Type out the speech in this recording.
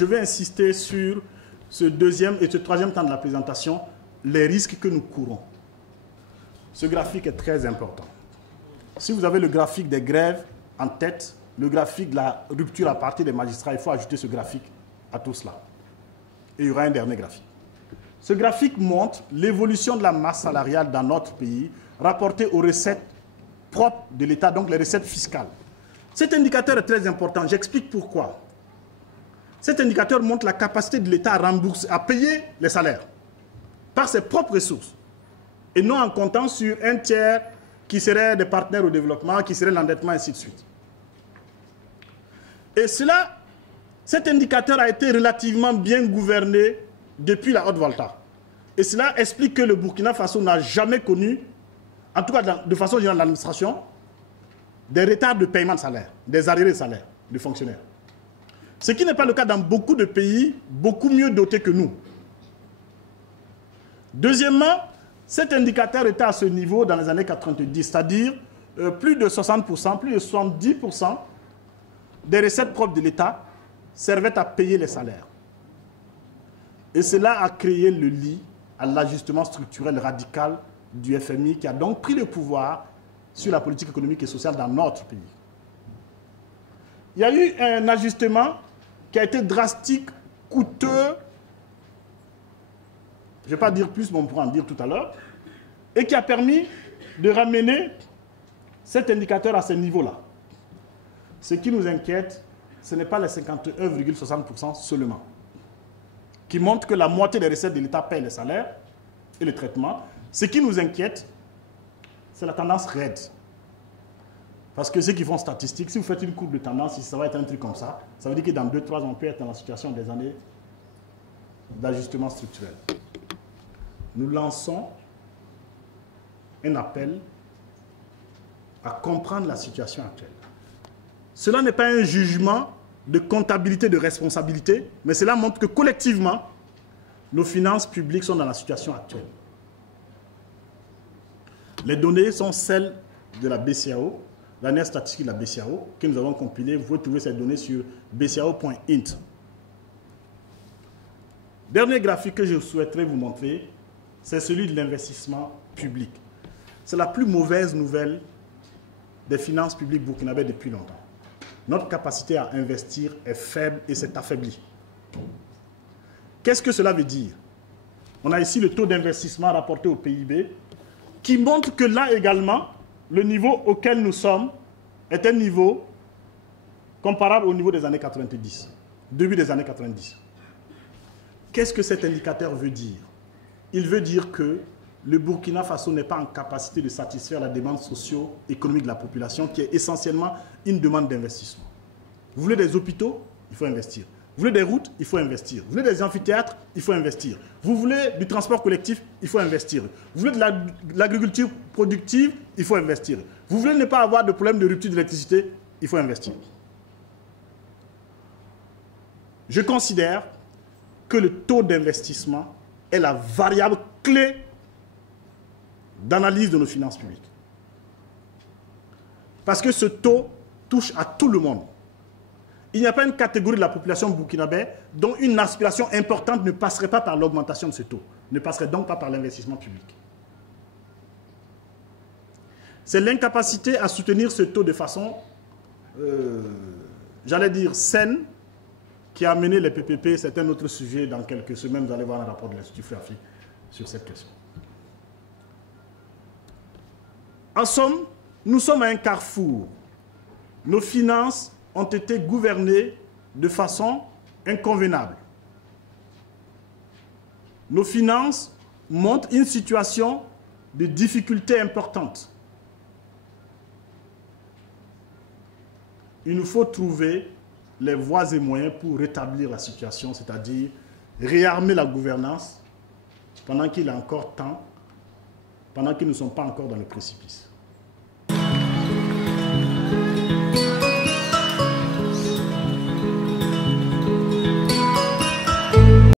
je vais insister sur ce deuxième et ce troisième temps de la présentation, les risques que nous courons. Ce graphique est très important. Si vous avez le graphique des grèves en tête, le graphique de la rupture à partir des magistrats, il faut ajouter ce graphique à tout cela. Et il y aura un dernier graphique. Ce graphique montre l'évolution de la masse salariale dans notre pays rapportée aux recettes propres de l'État, donc les recettes fiscales. Cet indicateur est très important. J'explique pourquoi. Cet indicateur montre la capacité de l'État à rembourser, à payer les salaires par ses propres ressources et non en comptant sur un tiers qui serait des partenaires au développement, qui serait l'endettement, ainsi de suite. Et cela, cet indicateur a été relativement bien gouverné depuis la Haute-Volta. Et cela explique que le Burkina Faso n'a jamais connu, en tout cas de façon générale l'administration, des retards de paiement de salaire, des arriérés de salaire de fonctionnaires. Ce qui n'est pas le cas dans beaucoup de pays beaucoup mieux dotés que nous. Deuxièmement, cet indicateur était à ce niveau dans les années 90, c'est-à-dire plus de 60%, plus de 70% des recettes propres de l'État servaient à payer les salaires. Et cela a créé le lit à l'ajustement structurel radical du FMI qui a donc pris le pouvoir sur la politique économique et sociale dans notre pays. Il y a eu un ajustement qui a été drastique, coûteux, je ne vais pas dire plus, mais on pourra en dire tout à l'heure, et qui a permis de ramener cet indicateur à ce niveau-là. Ce qui nous inquiète, ce n'est pas les 51,60% seulement, qui montrent que la moitié des recettes de l'État paye les salaires et les traitements. Ce qui nous inquiète, c'est la tendance raide. Parce que ceux qui font statistiques, si vous faites une courbe de tendance, si ça va être un truc comme ça veut dire que dans 2-3 ans, on peut être dans la situation des années d'ajustement structurel. Nous lançons un appel à comprendre la situation actuelle. Cela n'est pas un jugement de comptabilité, de responsabilité, mais cela montre que collectivement, nos finances publiques sont dans la situation actuelle. Les données sont celles de la BCAO, l'année statistique de la BCAO, que nous avons compilée. Vous pouvez trouver ces données sur bcao.int. Dernier graphique que je souhaiterais vous montrer, c'est celui de l'investissement public. C'est la plus mauvaise nouvelle des finances publiques burkinabées depuis longtemps. Notre capacité à investir est faible et s'est affaiblie. Qu'est-ce que cela veut dire? On a ici le taux d'investissement rapporté au PIB qui montre que là également, le niveau auquel nous sommes est un niveau comparable au niveau des années 90, début des années 90. Qu'est-ce que cet indicateur veut dire? Il veut dire que le Burkina Faso n'est pas en capacité de satisfaire la demande socio-économique de la population qui est essentiellement une demande d'investissement. Vous voulez des hôpitaux? Il faut investir. Vous voulez des routes? Il faut investir. Vous voulez des amphithéâtres? Il faut investir. Vous voulez du transport collectif? Il faut investir. Vous voulez de l'agriculture productive? Il faut investir. Vous voulez ne pas avoir de problème de rupture d'électricité? Il faut investir. Je considère que le taux d'investissement est la variable clé d'analyse de nos finances publiques. Parce que ce taux touche à tout le monde. Il n'y a pas une catégorie de la population burkinabé dont une aspiration importante ne passerait pas par l'augmentation de ce taux, ne passerait donc pas par l'investissement public. C'est l'incapacité à soutenir ce taux de façon, j'allais dire, saine, qui a amené les PPP. C'est un autre sujet. Dans quelques semaines, vous allez voir un rapport de l'Institut Free sur cette question. En somme, nous sommes à un carrefour. Nos finances ont été gouvernées de façon inconvenable. Nos finances montrent une situation de difficulté importante. Il nous faut trouver les voies et moyens pour rétablir la situation, c'est-à-dire réarmer la gouvernance pendant qu'il est encore temps, pendant qu'ils ne sont pas encore dans le précipice.